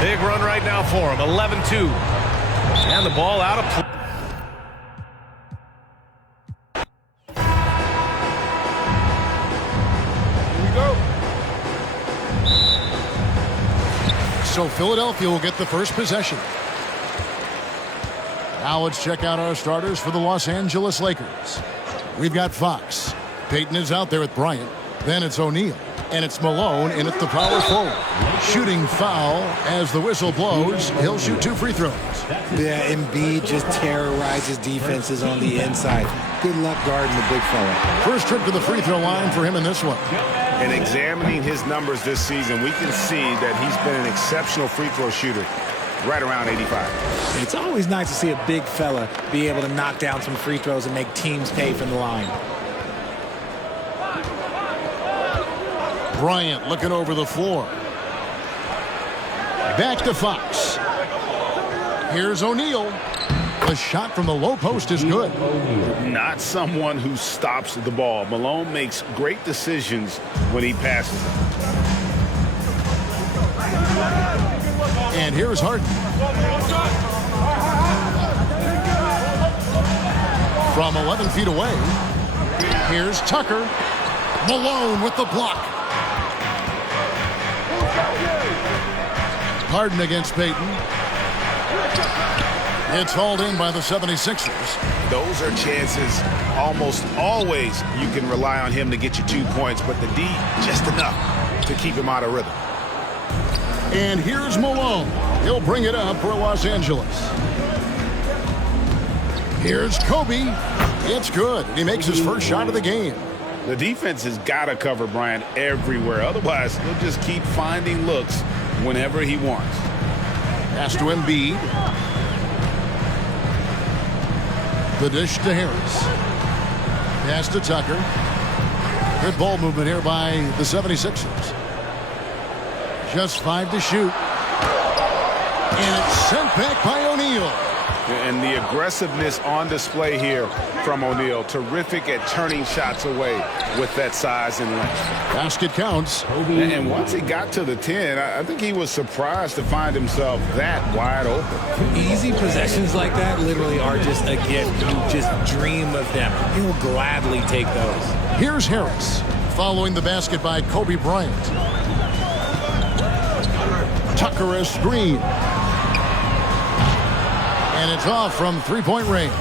Big run right now for him. 11-2. And the ball out of play. So Philadelphia will get the first possession. Now let's check out our starters for the Los Angeles Lakers. We've got Fox. Payton is out there with Bryant. Then it's O'Neal. And it's Malone in at the power forward. Shooting foul as the whistle blows. He'll shoot 2 free throws. Yeah, Embiid just terrorizes defenses on the inside. Good luck guarding the big fella. First trip to the free throw line for him in this one. And examining his numbers this season, we can see that he's been an exceptional free throw shooter. Right around 85. It's always nice to see a big fella be able to knock down some free throws and make teams pay from the line. Bryant looking over the floor. Back to Fox. Here's O'Neal. The shot from the low post is good. Not someone who stops the ball. Malone makes great decisions when he passes it. And here's Harden. From 11 feet away, here's Tucker. Malone with the block. Harden against Payton. It's hauled in by the 76ers. Those are chances almost always you can rely on him to get you 2 points, but the D just enough to keep him out of rhythm. And here's Malone. He'll bring it up for Los Angeles. Here's Kobe. It's good. He makes his first shot of the game. The defense has got to cover Bryant everywhere. Otherwise, he'll just keep finding looks whenever he wants. Pass to Embiid. The dish to Harris. Pass to Tucker. Good ball movement here by the 76ers. Just 5 to shoot. And it's sent back by O'Neal. And the aggressiveness on display here from O'Neal. Terrific at turning shots away with that size and length. Basket counts. And once he got to the 10, I think he was surprised to find himself that wide open. Easy possessions like that literally are just a gift. You just dream of them. He'll gladly take those. Here's Harris following the basket by Kobe Bryant. Tucker a screen. And it's off from three-point range.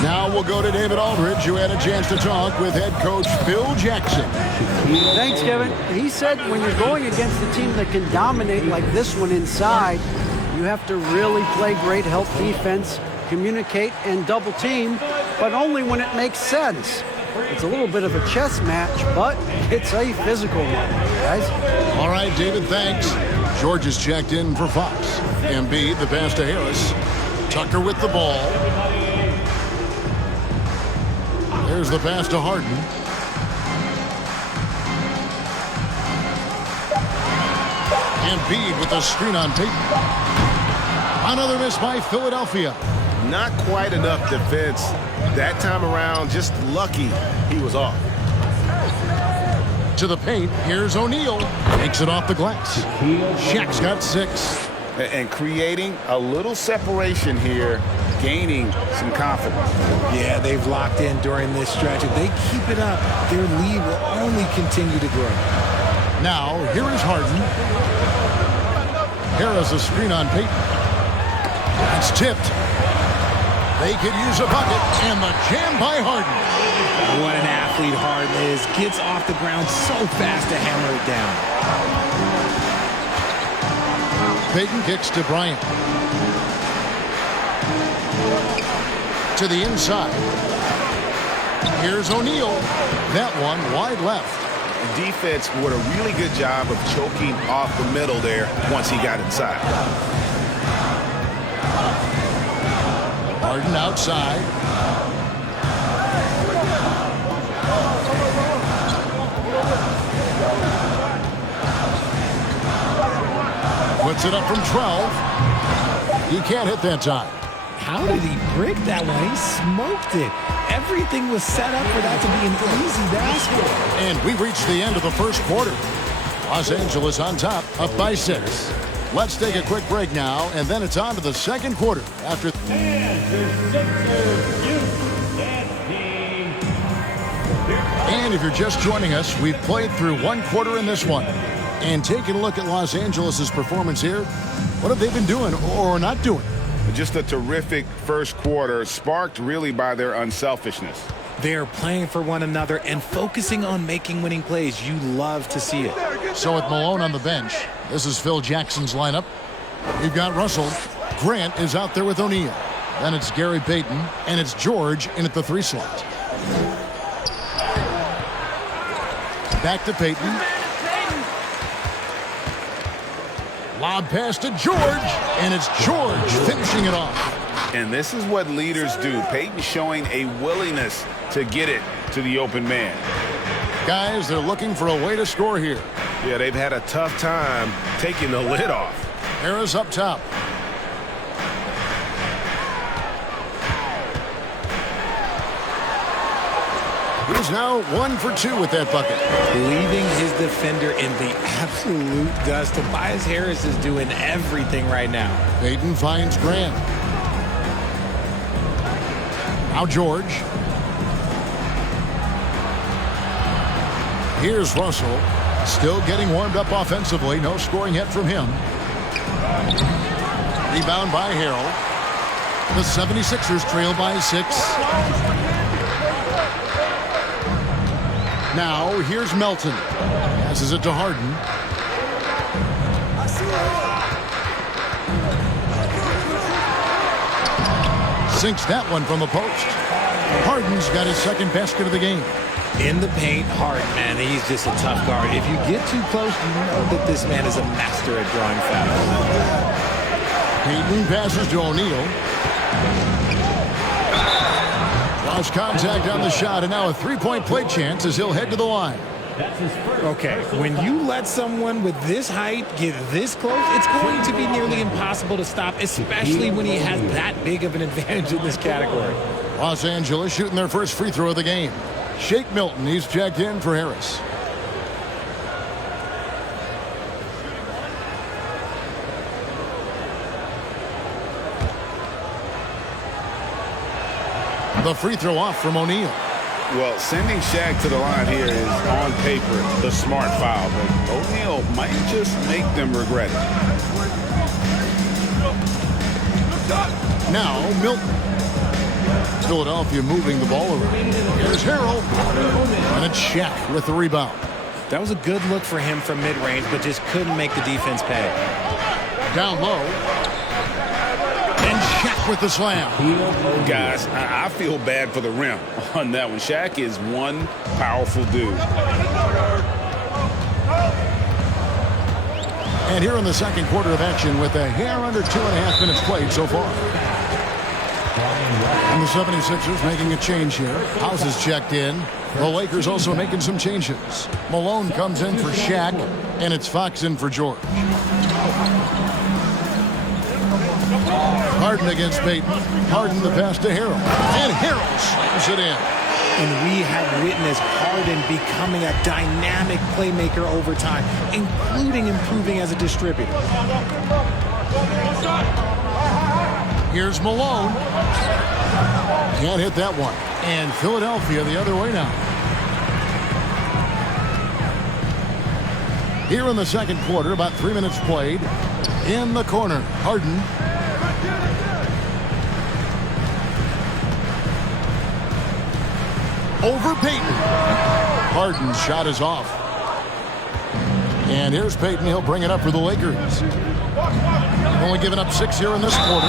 Now we'll go to David Aldridge, who had a chance to talk with head coach Phil Jackson. Thanks, Kevin. He said when you're going against a team that can dominate like this one inside, you have to really play great help defense, communicate, and double team, but only when it makes sense. It's a little bit of a chess match, but it's a physical one, guys. All right, David, thanks. George is checked in for Fox. Embiid, the pass to Harris. Tucker with the ball. There's the pass to Harden. Embiid with the screen on Payton. Another miss by Philadelphia. Not quite enough defense that time around. Just lucky he was off. To the paint. Here's O'Neal. Takes it off the glass. Shaq's got 6. And creating a little separation here, gaining some confidence. Yeah, they've locked in during this stretch. If they keep it up, their lead will only continue to grow. Now, here is Harden. Harris a screen on Payton. It's tipped. They could use a bucket, and the jam by Harden. What an athlete Harden is. Gets off the ground so fast to hammer it down. Payton kicks to Bryant. To the inside. Here's O'Neal. That one wide left. Defense did a really good job of choking off the middle there once he got inside. Harden outside. Puts it up from 12. He can't hit that time. How did he break that one? He smoked it. Everything was set up for that to be an easy basket. And we reached the end of the first quarter. Los Angeles on top, up by 6. Let's take a quick break now, and then it's on to the second quarter. After And if you're just joining us, we've played through one quarter in this one. And taking a look at Los Angeles' performance here, what have they been doing or not doing? Just a terrific first quarter, sparked really by their unselfishness. They're playing for one another and focusing on making winning plays. You love to see it. So with Malone on the bench, this is Phil Jackson's lineup. We've got Russell. Grant is out there with O'Neal. Then it's Gary Payton, and it's George in at the 3 slot. Back to Payton. Lob pass to George, and it's George finishing it off. And this is what leaders do. Payton showing a willingness to get it to the open man. Guys, they're looking for a way to score here. Yeah, they've had a tough time taking the lid off. Harris up top. He's now 1 for 2 with that bucket. Leaving his defender in the absolute dust. Tobias Harris is doing everything right now. Payton finds Grant. Now George. Here's Russell. Still getting warmed up offensively. No scoring yet from him. Rebound by Harrell. The 76ers trail by 6. Now, here's Melton. Passes it to Harden. Sinks that one from the post. Harden's got his second basket of the game. In the paint, Harden, man, he's just a tough guard. If you get too close, you know that this man is a master at drawing fouls. Payton passes to O'Neal. Lost contact on the shot, and now a three-point play chance as he'll head to the line. Okay, when you let someone with this height get this close, it's going to be nearly impossible to stop, especially when he has that big of an advantage in this category. Los Angeles shooting their first free throw of the game. Shake Milton, he's checked in for Harris. The free throw off from O'Neal. Well, sending Shaq to the line here is on paper the smart foul, but O'Neal might just make them regret it. Now Milton. Philadelphia moving the ball around. Here's Harrell. And it's Shaq with the rebound. That was a good look for him from mid-range, but just couldn't make the defense pay. Down low. And Shaq with the slam. Guys, I feel bad for the rim on that one. Shaq is one powerful dude. And here in the second quarter of action with a hair under 2.5 minutes played so far. And the 76ers making a change here. House is checked in. The Lakers also making some changes. Malone comes in for Shaq, and it's Fox in for George. Harden against Payton. Harden the pass to Harrell. And Harrell slams it in. And we have witnessed Harden becoming a dynamic playmaker over time, including improving as a distributor. Here's Malone. Can't hit that one. And Philadelphia the other way now. Here in the second quarter, about 3 minutes played. In the corner, Harden. Over Payton. Harden's shot is off. And here's Payton. He'll bring it up for the Lakers. Only giving up 6 here in this quarter.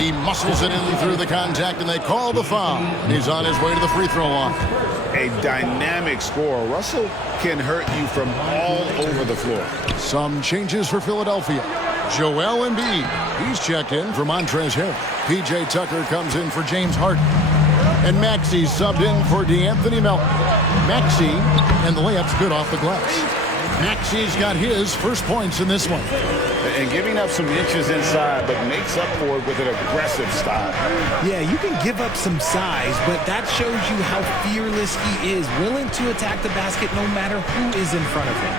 He muscles it in through the contact, and they call the foul. And he's on his way to the free throw line. A dynamic scorer. Russell can hurt you from all over the floor. Some changes for Philadelphia. Joel Embiid. He's checked in for Montrezl Harrell. P.J. Tucker comes in for James Harden. And Maxey subbed in for D'Anthony Melton. Maxey, and the layup's good off the glass. Maxey's got his first points in this one. And giving up some inches inside, but makes up for it with an aggressive style. Yeah, you can give up some size, but that shows you how fearless he is, willing to attack the basket no matter who is in front of him.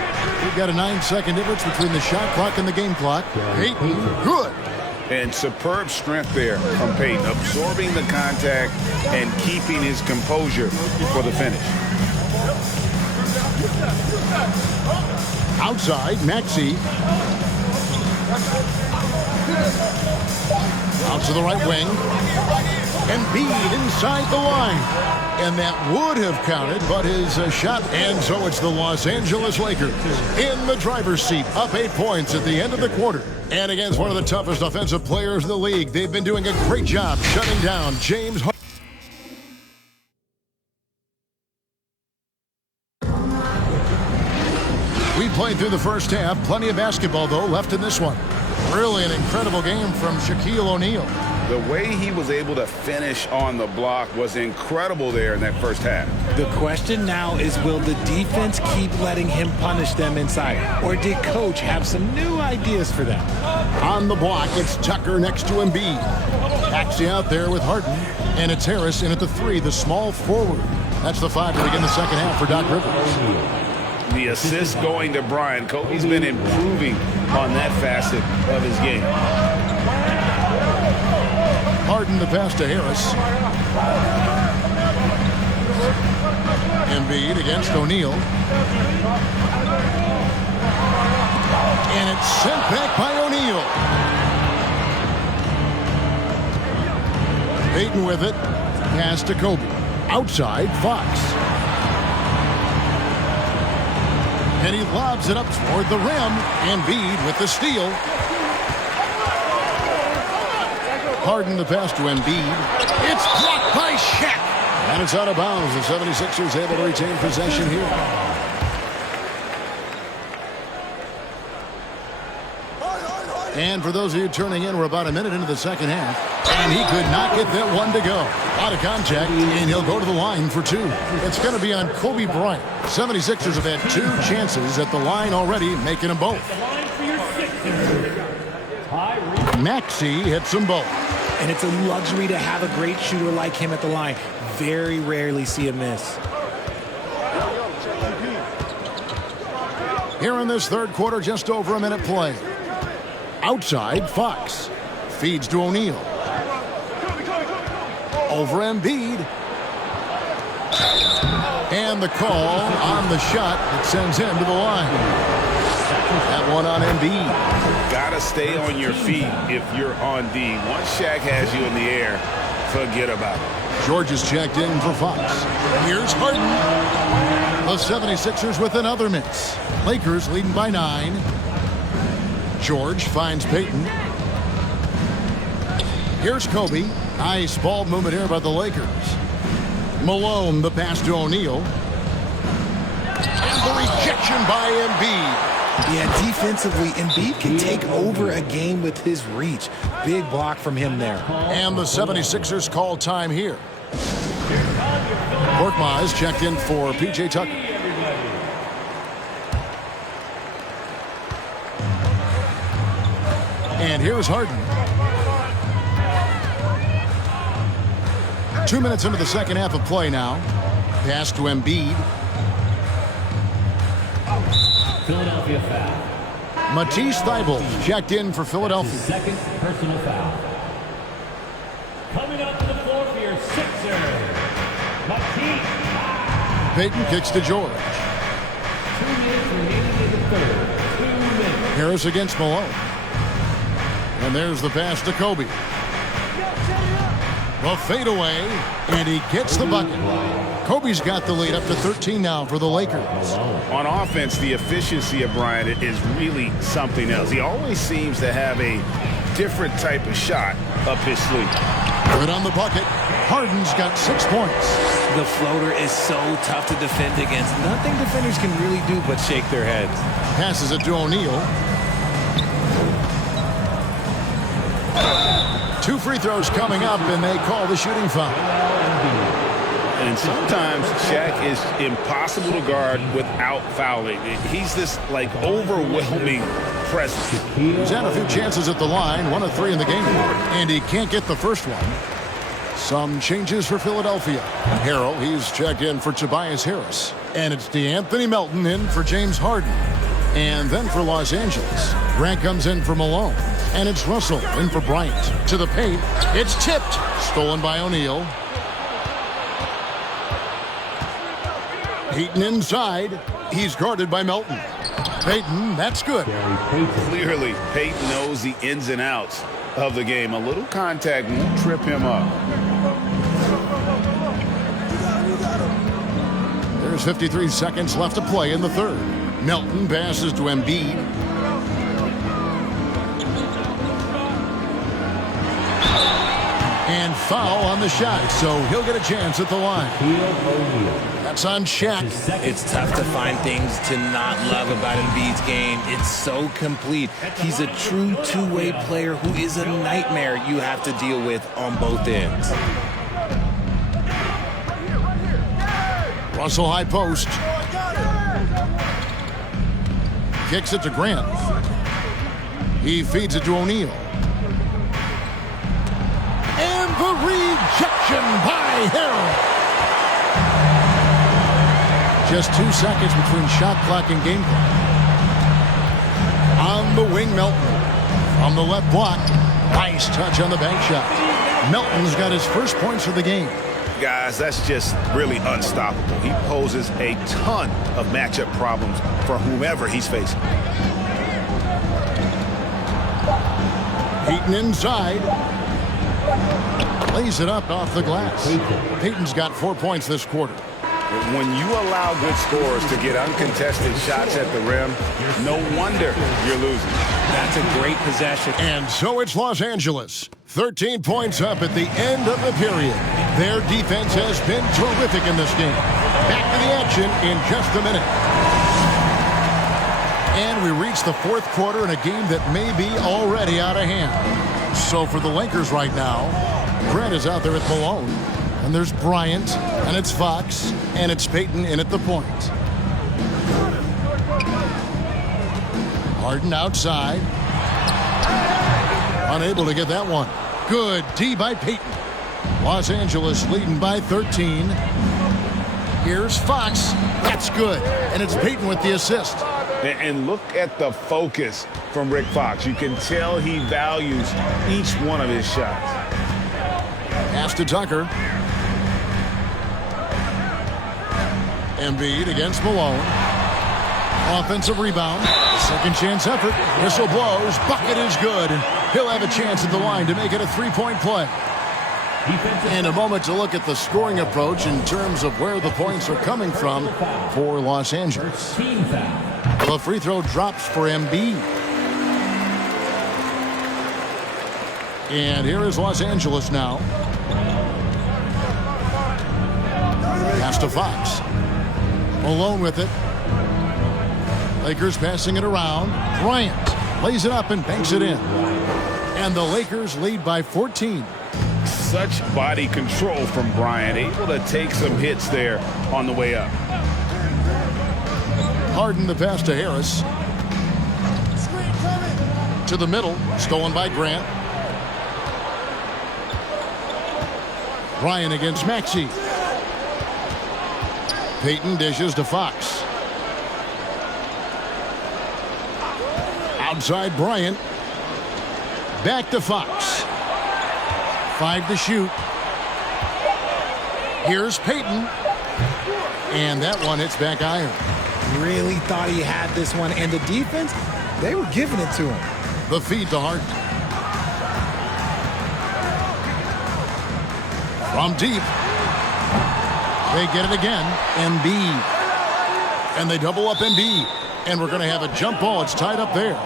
We've got a 9-second difference between the shot clock and the game clock. Payton, good. And superb strength there from Payton, absorbing the contact and keeping his composure for the finish. Outside, Maxey. Out to the right wing. Embiid inside the line. And that would have counted, but his shot. And so it's the Los Angeles Lakers in the driver's seat, up 8 points at the end of the quarter. And against one of the toughest offensive players in the league, they've been doing a great job shutting down James Harden. We played through the first half. Plenty of basketball, though, left in this one. Really an incredible game from Shaquille O'Neal. The way he was able to finish on the block was incredible there in that first half. The question now is, will the defense keep letting him punish them inside? Or did Coach have some new ideas for them? On the block, it's Tucker next to Embiid. Maxey out there with Harden. And it's Harris in at the 3, the small forward. That's the 5 to begin the second half for Doc Rivers. The assist going to Brian. Kobe's been improving on that facet of his game. Harden the pass to Harris. Embiid against O'Neal. And it's sent back by O'Neal. Payton with it. Pass to Kobe. Outside, Fox. And he lobs it up toward the rim. Embiid with the steal. Harden the pass to Embiid. It's blocked by Shaq. And it's out of bounds. The 76ers able to retain possession here. And for those of you turning in, we're about a minute into the second half. And he could not get that one to go. Out of contact, and he'll go to the line for 2. It's going to be on Kobe Bryant. 76ers have had 2 chances at the line already, making them both. Maxey hits them both. And it's a luxury to have a great shooter like him at the line. Very rarely see a miss. Here in this third quarter, just over a minute play. Outside, Fox. Feeds to O'Neal. Over Embiid. And the call on the shot that sends him to the line. That one on Embiid. Gotta stay on your feet if you're on D. Once Shaq has you in the air, forget about it. George is checked in for Fox. Here's Harden. The 76ers with another miss. Lakers leading by 9. George finds Payton. Here's Kobe. Nice ball movement here by the Lakers. Malone, the pass to O'Neal. And the rejection by Embiid. Yeah, defensively, Embiid can take over a game with his reach. Big block from him there. And the 76ers call time here. Korkmaz checked in for P.J. Tucker. And here's Harden. 2 minutes into the second half of play now. Pass to Embiid. Philadelphia foul. Matisse Thybulle checked in for Philadelphia. Second personal foul. Coming up to the floor for your Sixers, Matisse. Payton kicks to George. 2 minutes remaining in the third. 2 minutes. Harris against Malone. And there's the pass to Kobe. The fadeaway, and he gets the bucket. Kobe's got the lead up to 13 now for the Lakers. On offense, the efficiency of Bryant is really something else. He always seems to have a different type of shot up his sleeve. Good on the bucket. Harden's got 6 points. The floater is so tough to defend against. Nothing defenders can really do but shake their heads. Passes it to O'Neal. 2 free throws coming up, and they call the shooting foul. And sometimes Shaq is impossible to guard without fouling. He's this, like, overwhelming presence. He's had a few chances at the line, 1 of 3 in the game, and he can't get the first one. Some changes for Philadelphia. Harrell, he's checked in for Tobias Harris. And it's DeAnthony Melton in for James Harden. And then for Los Angeles, Grant comes in for Malone. And it's Russell in for Bryant. To the paint, it's tipped. Stolen by O'Neal. Payton inside. He's guarded by Melton. Payton, that's good. Clearly, Payton knows the ins and outs of the game. A little contact won't trip him up. There's 53 seconds left to play in the third. Melton passes to Embiid. And foul on the shot, so he'll get a chance at the line. That's on Shaq. It's tough to find things to not love about Embiid's game. It's so complete. He's a true two-way player who is a nightmare you have to deal with on both ends. Russell high post. Kicks it to Grant. He feeds it to O'Neal. And the rejection by Harrell. Just 2 seconds between shot clock and game clock. On the wing, Melton. From the left block. Nice touch on the bank shot. Melton's got his first points of the game. Guys, that's just really unstoppable. He poses a ton of matchup problems for whomever he's facing. Payton inside. Lays it up off the glass. Payton's got 4 points this quarter. When you allow good scorers to get uncontested shots at the rim, no wonder you're losing. That's a great possession. And so it's Los Angeles. 13 points up at the end of the period. Their defense has been terrific in this game. Back to the action in just a minute. And we reach the fourth quarter in a game that may be already out of hand. So for the Lakers right now, Grant is out there at Malone. And there's Bryant, and it's Fox, and it's Payton in at the point. Harden outside. Unable to get that one. Good D by Payton. Los Angeles leading by 13. Here's Fox. That's good. And it's Payton with the assist. And look at the focus from Rick Fox. You can tell he values each one of his shots. Pass to Tucker. Embiid against Malone. Offensive rebound. Second chance effort. Whistle blows. Bucket is good. And he'll have a chance at the line to make it a three-point play. And a moment to look at the scoring approach in terms of where the points are coming from for Los Angeles. The free throw drops for Embiid. And here is Los Angeles now. Pass to Fox. Malone with it. Lakers passing it around. Bryant lays it up and banks it in. And the Lakers lead by 14. Such body control from Bryant, able to take some hits there on the way up. Harden the pass to Harris. To the middle, stolen by Grant. Bryant against Maxey. Payton dishes to Fox. Outside Bryant. Back to Fox. 5 to shoot. Here's Payton. And that one hits back iron. Really thought he had this one. And the defense, they were giving it to him. The feed to Harden. From deep. They get it again. Embiid. And they double up Embiid. And we're going to have a jump ball. It's tied up there.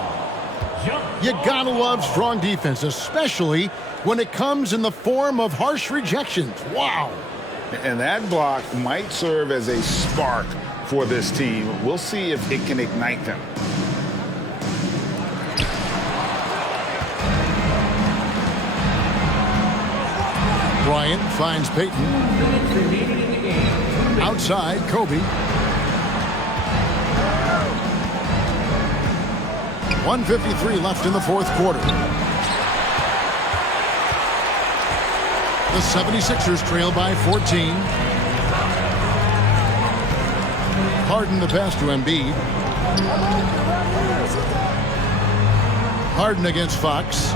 You gotta love strong defense, especially when it comes in the form of harsh rejections. Wow. And that block might serve as a spark for this team. We'll see if it can ignite them. Bryant finds Payton. Outside, Kobe. 1:53 left in the fourth quarter. The 76ers trail by 14. Harden the pass to Embiid. Harden against Fox.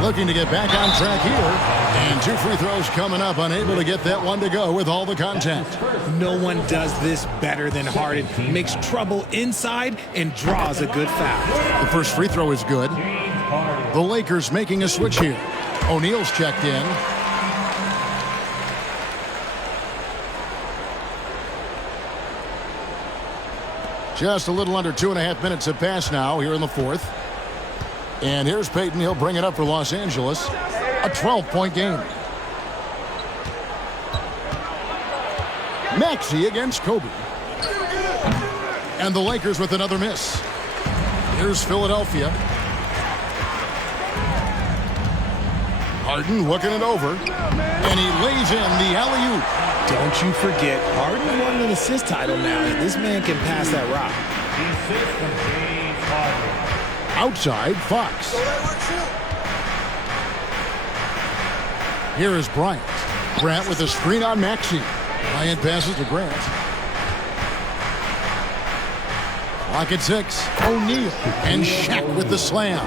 Looking to get back on track here. And 2 free throws coming up. Unable to get that one to go with all the contact. No one does this better than Harden. Makes trouble inside and draws a good foul. The first free throw is good. The Lakers making a switch here. O'Neal's checked in. Just a little under 2.5 minutes have passed now here in the fourth. And here's Payton. He'll bring it up for Los Angeles. A 12-point game. Maxey against Kobe. And the Lakers with another miss. Here's Philadelphia. Harden looking it over. And he lays in the alley-oop. Don't you forget, Harden won an assist title now, and this man can pass that rock. Outside, Fox. Here is Bryant. Grant with a screen on Maxey. Bryant passes to Grant. Clock at 6. O'Neal and Shaq with the slam.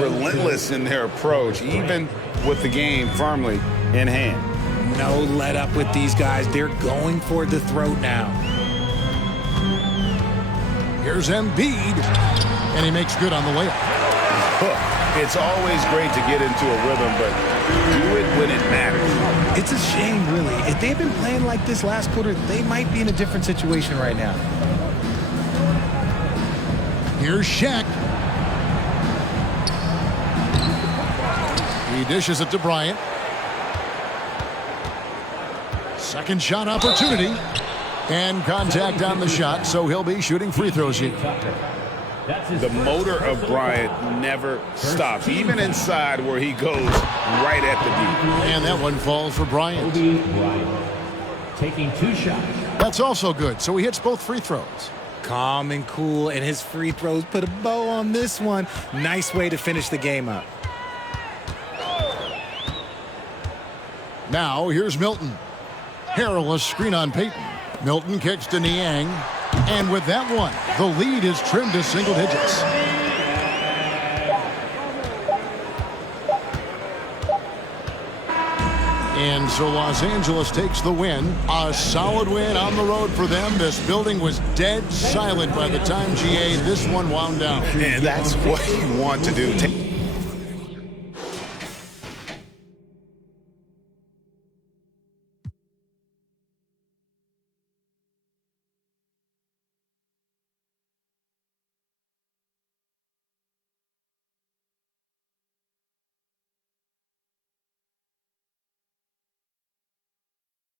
Relentless in their approach, even with the game firmly in hand. No let up with these guys. They're going for the throat now. Here's Embiid. And he makes good on the layup. It's always great to get into a rhythm, but do it when it matters. It's a shame, really. If they've been playing like this last quarter, they might be in a different situation right now. Here's Shaq. He dishes it to Bryant. Second shot opportunity. And contact on the shot, so he'll be shooting free throws here. The motor of Bryant never stops, even inside where he goes right at the deep. And that one falls for Bryant. Taking 2 shots. That's also good, so he hits both free throws. Calm and cool, and his free throws put a bow on this one. Nice way to finish the game up. Now, here's Milton. Perilous screen on Payton. Milton kicks to Niang. And with that one, the lead is trimmed to single digits. And so Los Angeles takes the win. A solid win on the road for them. This building was dead silent by the time, GA, this one wound down. And that's what you want to do.